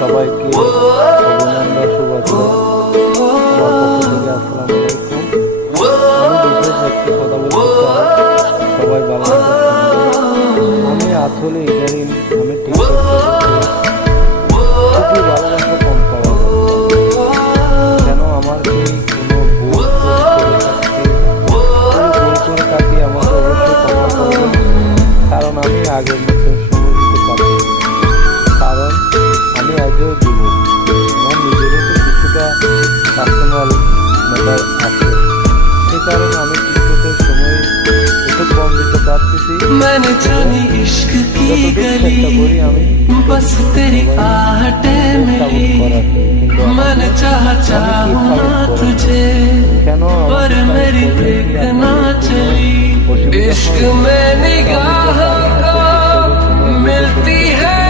সবাইকে অভিনন্দন, শুভেচ্ছা। আমার পক্ষ থেকে আসসালামু আলাইকুম। আমি বিশেষ একটি কথা বলতে চাই, সবাই ভালো থাকবেন। আমি আসলে ইদানিং আমি টিকটক খুবই ভালোবাসা কম পাওয়া যায়। কেন আমার কি কোনো ভুল করে থাকি আমাকে অবশ্যই ক্ষমা করবেন, কারণ আমি আগের মতো সময় দিতে পারি, কারণ আমি আজও দিব আমার নিজেরও তো কিছুটা পার্সোনাল ম্যাটার আছে, সেই কারণে আমি টিকটকের সময় একটু কম দিতে পারতেছি। চেষ্টা করি আমি बस तेरी आहटे मिली मैंने चाहा चाहूं तुझे पर मेरी देख ना चली इश्क में निगाह को मिलती है